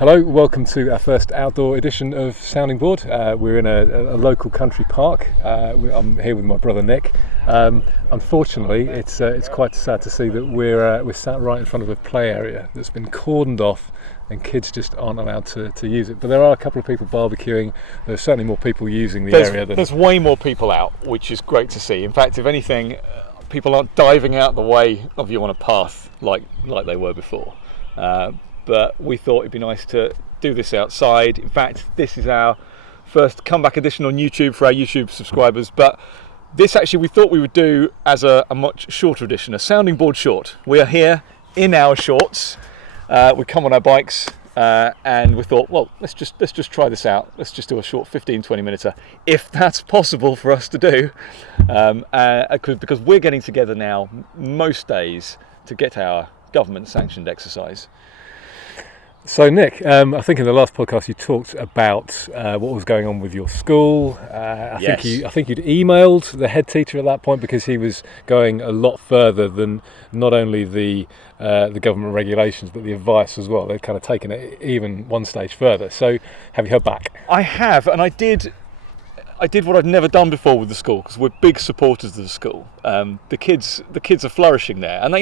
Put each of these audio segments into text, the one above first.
Hello, welcome to our first outdoor edition of Sounding Board. We're in a local country park. I'm here with my brother Nick. Unfortunately, it's quite sad to see that we're sat right in front of a play area that's been cordoned off and kids just aren't allowed to use it. But there are a couple of people barbecuing. There's certainly more people using the area. There's way more people out, which is great to see. In fact, if anything, people aren't diving out the way of you on a path like they were before. But we thought it'd be nice to do this outside. In fact, this is our first comeback edition on YouTube for our YouTube subscribers. But this actually we thought we would do as a much shorter edition, a sounding board short. We are here in our shorts. We come on our bikes and we thought, well, let's just try this out. Let's just do a short 15-20 minute, if that's possible for us to do. Because we're getting together now most days to get our government sanctioned exercise. So Nick, I think in the last podcast you talked about what was going on with your school. I think you'd emailed the head teacher at that point because he was going a lot further than not only the government regulations but the advice as well. They'd kind of taken it even one stage further. So have you heard back? I have, and I did what I'd never done before with the school because we're big supporters of the school. The kids are flourishing there, and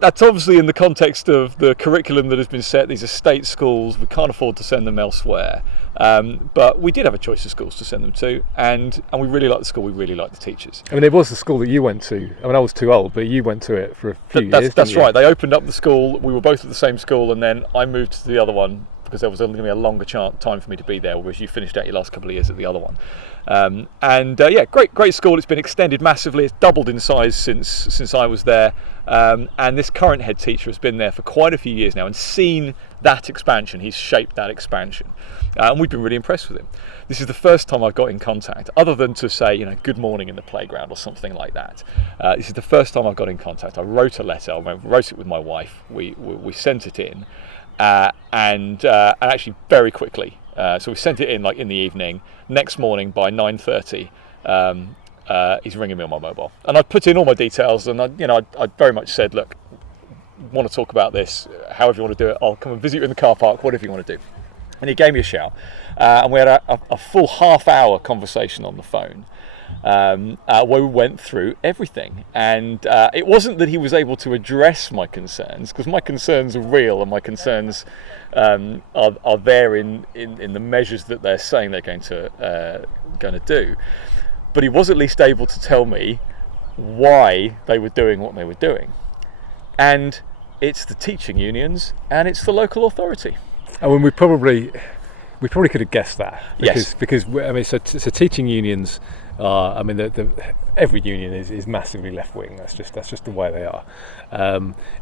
that's obviously in the context of the curriculum that has been set. These are state schools. We can't afford to send them elsewhere. But we did have a choice of schools to send them to, and we really like the school. We really like the teachers. I mean, it was the school that you went to. I mean, I was too old, but you went to it for a few years. That's right. They opened up the school. We were both at the same school, and then I moved to the other one because there was only going to be a longer time for me to be there, whereas you finished out your last couple of years at the other one. Great school. It's been extended massively. It's doubled in size since I was there. And this current head teacher has been there for quite a few years now and seen that expansion. He's shaped that expansion. And we've been really impressed with him. This is the first time I've got in contact, other than to say, good morning in the playground or something like that. This is the first time I've got in contact. I wrote a letter. I wrote it with my wife. We sent it in. And actually very quickly. So we sent it in in the evening. Next morning by 9:30, he's ringing me on my mobile, and I put in all my details, and I very much said, look, want to talk about this, however you want to do it. I'll come and visit you in the car park, whatever you want to do. And he gave me a shout, and we had a full half-hour conversation on the phone. Where we went through everything, and it wasn't that he was able to address my concerns, because my concerns are real, and my concerns are there in the measures that they're saying they're going to do. But he was at least able to tell me why they were doing what they were doing, and it's the teaching unions and it's the local authority. I mean, we probably could have guessed that. Because I mean, so teaching unions are, I mean, every union is massively left wing. That's just the way they are,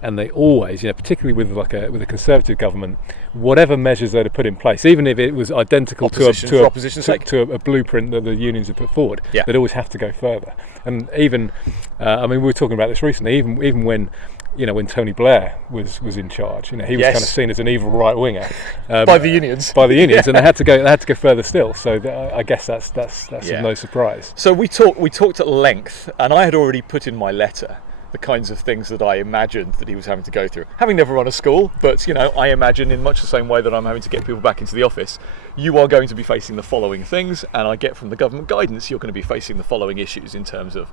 and they always, particularly with a Conservative government, whatever measures they'd have put in place, even if it was identical to a blueprint that the unions had put forward, they'd always have to go further. And even, I mean, we were talking about this recently. Even when Tony Blair was in charge, he was kind of seen as an evil right winger by the unions, and they had to go further still. So I guess that's no surprise. So we talked at length, and I had already put in my letter the kinds of things that I imagined that he was having to go through. Having never run a school, but I imagine in much the same way that I'm having to get people back into the office, you are going to be facing the following things, and I get from the government guidance you're going to be facing the following issues in terms of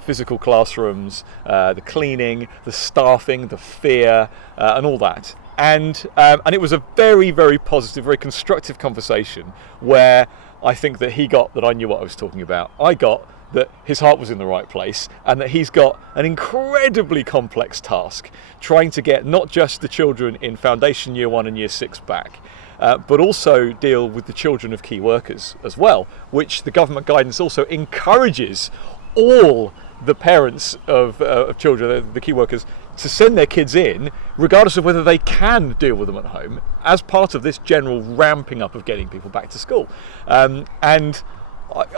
physical classrooms, the cleaning, the staffing, the fear, and all that. And it was a very, very positive, very constructive conversation where I think that he got that I knew what I was talking about. I got that his heart was in the right place, and that he's got an incredibly complex task trying to get not just the children in Foundation Year 1 and Year 6 back, but also deal with the children of key workers as well, which the government guidance also encourages all the parents of children, the key workers, to send their kids in, regardless of whether they can deal with them at home, as part of this general ramping up of getting people back to school. And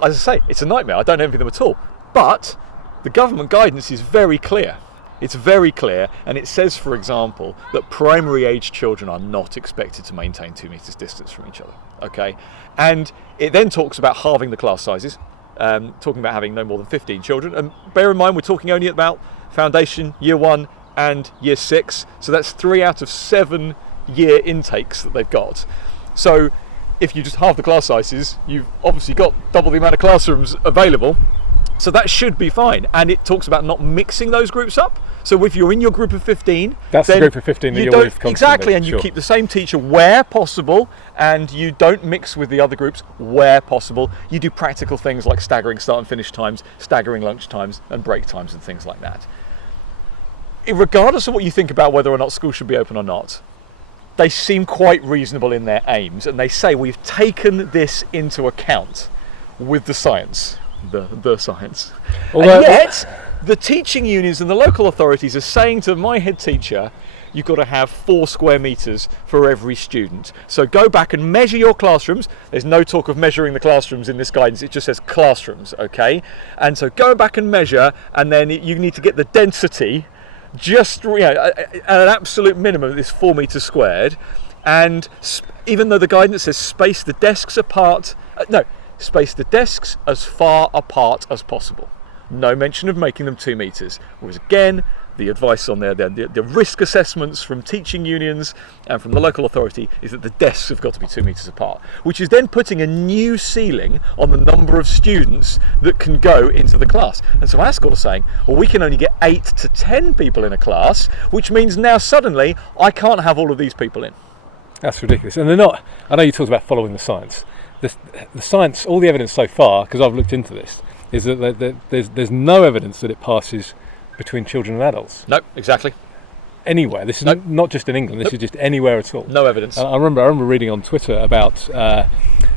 as I say, it's a nightmare. I don't envy them at all. But the government guidance is very clear. It's very clear, and it says, for example, that primary age children are not expected to maintain 2 meters distance from each other. Okay, and it then talks about halving the class sizes, talking about having no more than 15 children. And bear in mind, we're talking only about Foundation Year 1 and Year 6, so that's 3 out of 7 year intakes that they've got. So if you just halve the class sizes, you've obviously got double the amount of classrooms available. So that should be fine. And it talks about not mixing those groups up. So if you're in your group of 15, that's the group of 15 that you're with constantly. Exactly, and you keep the same teacher where possible, and you don't mix with the other groups where possible. You do practical things like staggering start and finish times, staggering lunch times, and break times, and things like that. Regardless of what you think about whether or not schools should be open or not, they seem quite reasonable in their aims, and they say we've taken this into account with the science. The science. Although, and yet, the teaching unions and the local authorities are saying to my head teacher, you've got to have 4 square metres for every student. So go back and measure your classrooms. There's no talk of measuring the classrooms in this guidance, it just says classrooms, okay? And so go back and measure, and then you need to get the density just at an absolute minimum of this 4 metres squared. And even though the guidance says space the desks apart, space the desks as far apart as possible. No mention of making them 2 metres. Whereas again, the advice on there, the risk assessments from teaching unions and from the local authority is that the desks have got to be 2 metres apart, which is then putting a new ceiling on the number of students that can go into the class. And so our school is saying, well, we can only get 8 to 10 people in a class, which means now suddenly I can't have all of these people in. That's ridiculous. And they're not, I know you talked about following the science. The science, all the evidence so far, because I've looked into this, is that there's no evidence that it passes between children and adults. No, exactly. Anywhere. This is not just in England. This is just anywhere at all. No evidence. I remember reading on Twitter about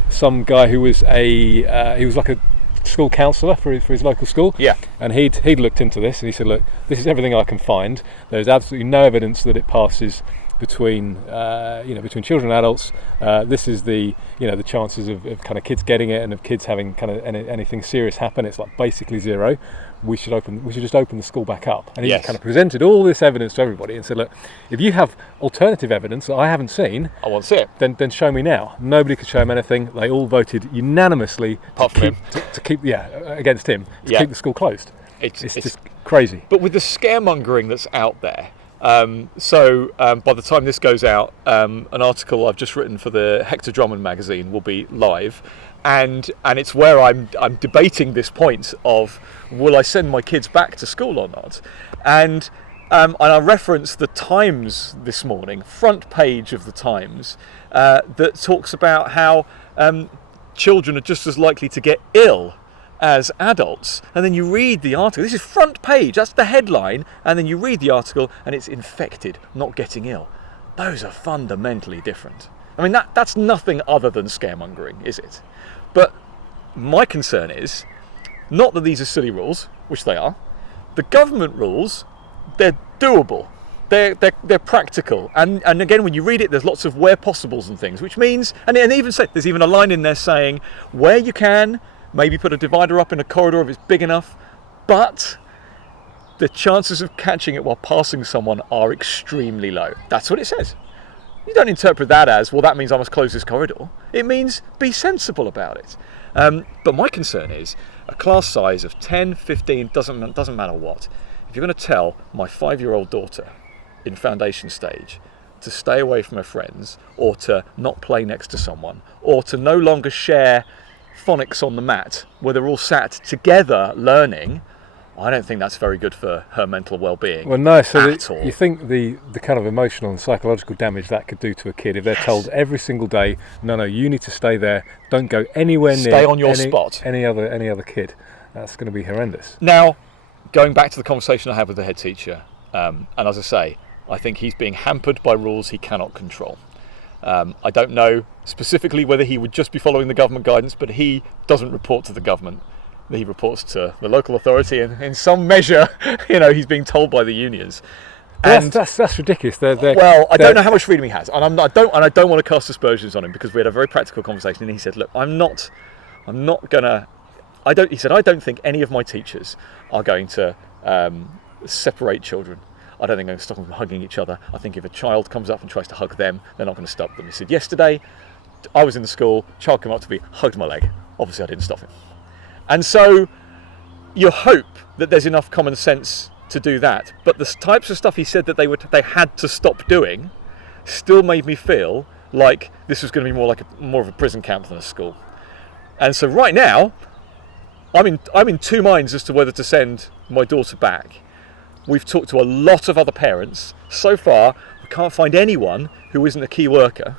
some guy who was he was like a school counsellor for his local school. Yeah. And he'd looked into this, and he said, look, this is everything I can find. There's absolutely no evidence that it passes between between children and adults. This is the chances of kind of kids getting it and of kids having kind of anything serious happen. It's like basically zero. We should just open the school back up. And he kind of presented all this evidence to everybody and said, look, if you have alternative evidence that I haven't seen, I want to see it. Then show me now. Nobody could show him anything. They all voted unanimously to keep against him to keep the school closed. It's just crazy. But with the scaremongering that's out there. By the time this goes out, an article I've just written for the Hector Drummond magazine will be live, and it's where I'm debating this point of, will I send my kids back to school or not? And I referenced the Times this morning, front page of the Times, that talks about how children are just as likely to get ill as adults. And then you read the article, this is front page, that's the headline, and then you read the article and it's infected, not getting ill. Those are fundamentally different. I mean, that's nothing other than scaremongering, is it? But my concern is not that these are silly rules, which they are. The government rules, they're doable. They're practical, and again, when you read it, there's lots of where possibles and things, which means, and even say, there's even a line in there saying, where you can, maybe put a divider up in a corridor if it's big enough, but the chances of catching it while passing someone are extremely low. That's what it says. You don't interpret that as, well, that means I must close this corridor. It means be sensible about it. But my concern is a class size of 10, 15, doesn't matter what. If you're going to tell my 5-year-old daughter in foundation stage to stay away from her friends, or to not play next to someone, or to no longer share phonics on the mat where they're all sat together learning, I don't think that's very good for her mental well-being. Well, no. So you think the kind of emotional and psychological damage that could do to a kid if they're told every single day, no, you need to stay there, don't go anywhere near. Stay on your spot. Any other kid. That's going to be horrendous. Now, going back to the conversation I had with the head teacher, and as I say, I think he's being hampered by rules he cannot control. I don't know specifically whether he would just be following the government guidance, but he doesn't report to the government. He reports to the local authority, and in some measure, he's being told by the unions. And that's ridiculous. I don't know how much freedom he has, and I don't want to cast aspersions on him, because we had a very practical conversation, and he said, "Look, I'm not gonna. He said, I don't think any of my teachers are going to separate children. I don't think I'm going to stop them from hugging each other. I think if a child comes up and tries to hug them, they're not going to stop them." He said, yesterday, I was in the school, child came up to me, hugged my leg. Obviously, I didn't stop him. And so you hope that there's enough common sense to do that. But the types of stuff he said that they had to stop doing still made me feel like this was going to be more of a prison camp than a school. And so right now, I'm in two minds as to whether to send my daughter back. We've talked to a lot of other parents. So far, we can't find anyone who isn't a key worker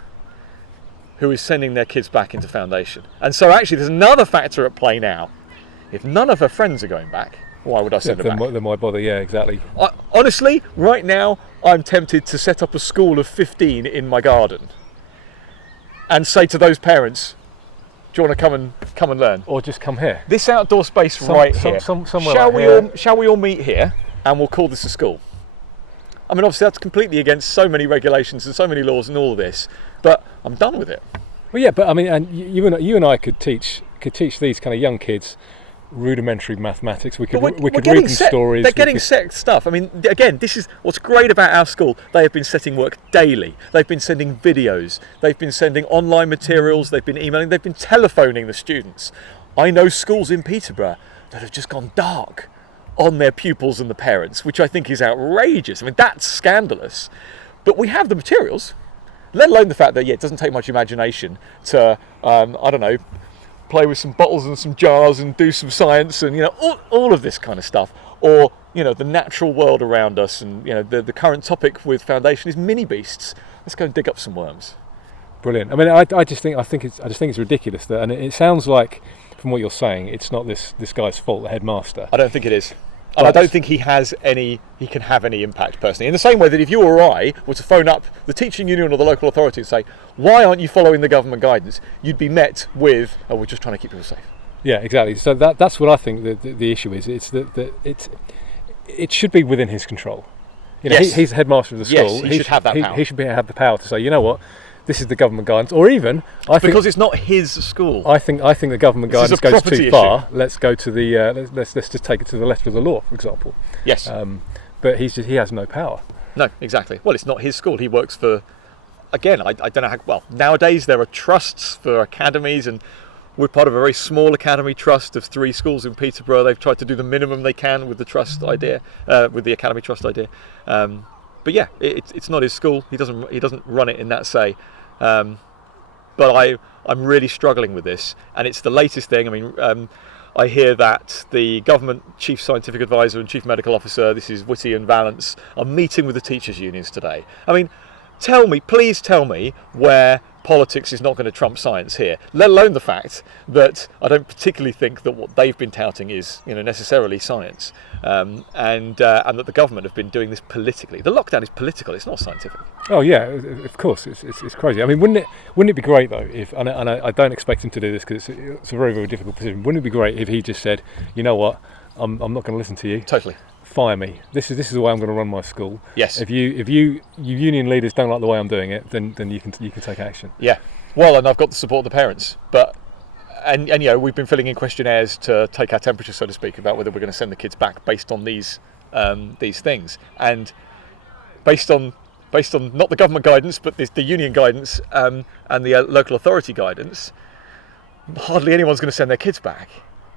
who is sending their kids back into foundation. And so actually there's another factor at play now. If none of her friends are going back, why would I send her back? Then why bother? Yeah, exactly. Honestly, right now, I'm tempted to set up a school of 15 in my garden and say to those parents, do you want to come and learn? Or just come here. This outdoor space here. Shall we all meet here and we'll call this a school? I mean, obviously that's completely against so many regulations and so many laws and all of this, but I'm done with it. Well, yeah, but I mean, and you and I could teach these kind of young kids rudimentary mathematics. We could read them stories. They're getting set stuff. I mean, again, this is what's great about our school. They have been setting work daily. They've been sending videos. They've been sending online materials. They've been emailing. They've been telephoning the students. I know schools in Peterborough that have just gone dark on their pupils and the parents, which I think is outrageous. I mean, that's scandalous. But we have the materials, let alone the fact that, it doesn't take much imagination to, play with some bottles and some jars and do some science and, all of this kind of stuff. Or, the natural world around us and, the current topic with Foundation is mini beasts. Let's go and dig up some worms. Brilliant. I mean, I just think it's ridiculous that, and it sounds like, from what you're saying, it's not this guy's fault, the headmaster. I don't think it is. And I don't think he can have any impact personally. In the same way that if you or I were to phone up the teaching union or the local authority and say, why aren't you following the government guidance? You'd be met with, we're just trying to keep people safe. Yeah, exactly. So that's what I think the issue is. It's that it should be within his control. Yes. He's the headmaster of the school. Yes, he should have that power. He should have the power to say, you know what, this is the government guidance, or even because it's not his school. I think the government guidance goes too far. Let's go to the let's just take it to the letter of the law, for example. Yes. But he has no power. No, exactly. Well, it's not his school. He works for. Again, I don't know how. Well, nowadays there are trusts for academies, and we're part of a very small academy trust of 3 schools in Peterborough. They've tried to do the minimum they can with the trust idea, with the academy trust idea. But yeah, it's not his school. He doesn't run it in that say. But I'm really struggling with this, and it's the latest thing. I mean, I hear that the government chief scientific advisor and chief medical officer, this is Whitty and Vallance, are meeting with the teachers' unions today. I mean, please tell me where politics is not going to trump science here, let alone the fact that I don't particularly think that what they've been touting is necessarily science, and that the government have been doing this politically. The lockdown is political, it's not scientific. Oh yeah, of course, it's crazy. I mean, wouldn't it be great though if, and I don't expect him to do this because it's a very, very difficult position, wouldn't it be great if he just said, you know what, I'm not going to listen to you. Totally. Fire me. This is the way I'm going to run my school. Yes. If you union leaders don't like the way I'm doing it, then you can take action. Yeah. Well, and I've got the support of the parents, but and we've been filling in questionnaires to take our temperature, so to speak, about whether we're going to send the kids back based on these things, and based on not the government guidance, but the union guidance and the local authority guidance. Hardly anyone's going to send their kids back.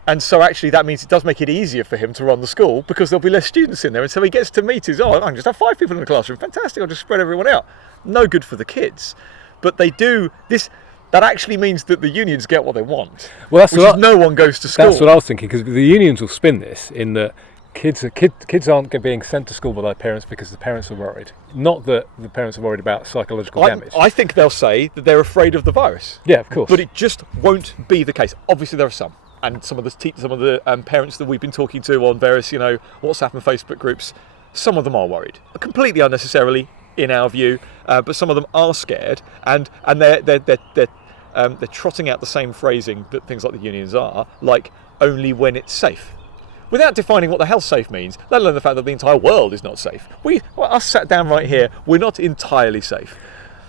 And so actually that means it does make it easier for him to run the school because there'll be less students in there. And so he gets to meet I can just have 5 people in the classroom. Fantastic, I'll just spread everyone out. No good for the kids. But they do this. That actually means that the unions get what they want. Well, no one goes to school. That's what I was thinking, because the unions will spin this in that kids aren't being sent to school by their parents because the parents are worried. Not that the parents are worried about psychological damage. I think they'll say that they're afraid of the virus. Yeah, of course. But it just won't be the case. Obviously there are some. And some of the parents that we've been talking to on various, WhatsApp and Facebook groups, some of them are worried, completely unnecessarily, in our view. But some of them are scared, and they're trotting out the same phrasing that things like the unions are, like only when it's safe, without defining what the hell safe means. Let alone the fact that the entire world is not safe. Us sat down right here, we're not entirely safe.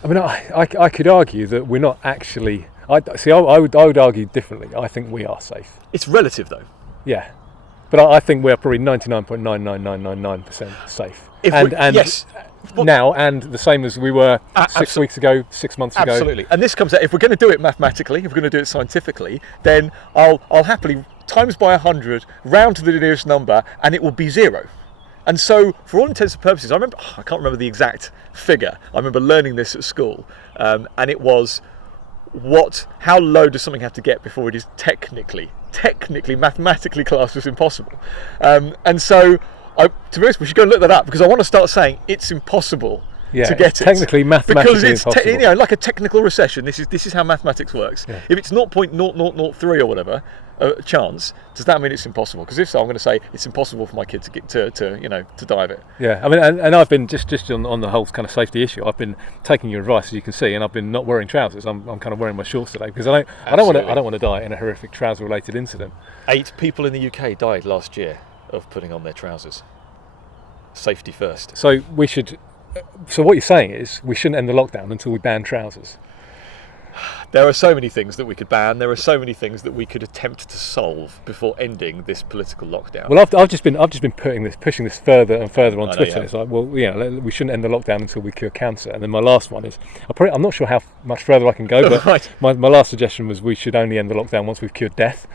I mean, I could argue that we're not actually. I would argue differently. I think we are safe. It's relative, though. Yeah, but I think we're probably 99.99999% safe. Yes. Now, and the same as we were 6 weeks ago, 6 months ago. Absolutely. And this comes out, if we're going to do it mathematically, if we're going to do it scientifically, then I'll happily times by 100, round to the nearest number, and it will be 0. And so, for all intents and purposes, I can't remember the exact figure. I remember learning this at school, and it was how low does something have to get before it is technically, mathematically classed as impossible? And so, to be honest, we should go and look that up, because I want to start saying it's impossible to get it. Technically, mathematically impossible. Because it's like a technical recession. This is how mathematics works. Yeah. If it's 0.0003 or whatever chance, does that mean it's impossible? Because if so, I'm going to say it's impossible for my kid to get to die of it. Yeah, I mean, and I've been just on the whole kind of safety issue. I've been taking your advice, as you can see, and I've been not wearing trousers. I'm kind of wearing my shorts today because I don't want to die in a horrific trouser-related incident. 8 people in the UK died last year of putting on their trousers. Safety first. So what you're saying is we shouldn't end the lockdown until we ban trousers. There are so many things that we could ban. There are so many things that we could attempt to solve before ending this political lockdown. Well, I've just been pushing this further and further on Twitter. It's like, well, we shouldn't end the lockdown until we cure cancer. And then my last one is, I'm not sure how much further I can go, but right. my last suggestion was we should only end the lockdown once we've cured death.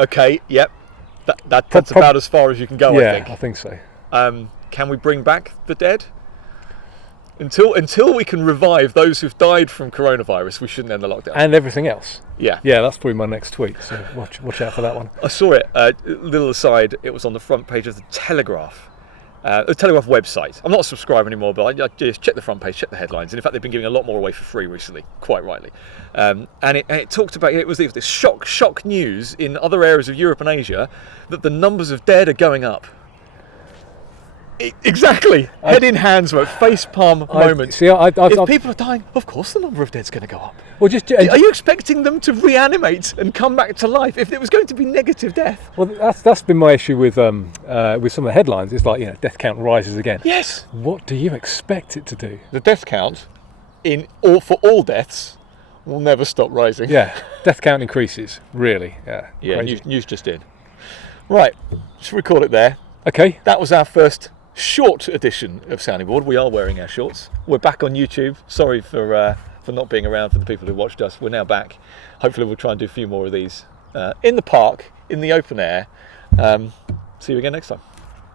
Okay, yep. That's about as far as you can go, yeah, I think. so. Can we bring back the dead? Until we can revive those who've died from coronavirus, we shouldn't end the lockdown. And everything else. Yeah. Yeah, that's probably my next tweet, so watch out for that one. I saw it, little aside, it was on the front page of the Telegraph. The Telegraph website. I'm not a subscriber anymore, but I just check the front page, check the headlines, and in fact they've been giving a lot more away for free recently, quite rightly. And it talked about, it was this shock news in other areas of Europe and Asia that the numbers of dead are going up. Exactly. Head in hands, face palm moment. If people are dying, of course the number of dead's going to go up. Well, are you expecting them to reanimate and come back to life if it was going to be negative death? Well, that's been my issue with some of the headlines. It's like, death count rises again. Yes. What do you expect it to do? The death count for all deaths will never stop rising. Yeah. Death count increases. Really. Yeah. Yeah. News just in. Right. Should we call it there? Okay. That was our first short edition of Sounding Board. We are wearing our shorts. We're back on YouTube. Sorry for not being around for the people who watched us. We're now back. Hopefully we'll try and do a few more of these in the park, in the open air. See you again next time.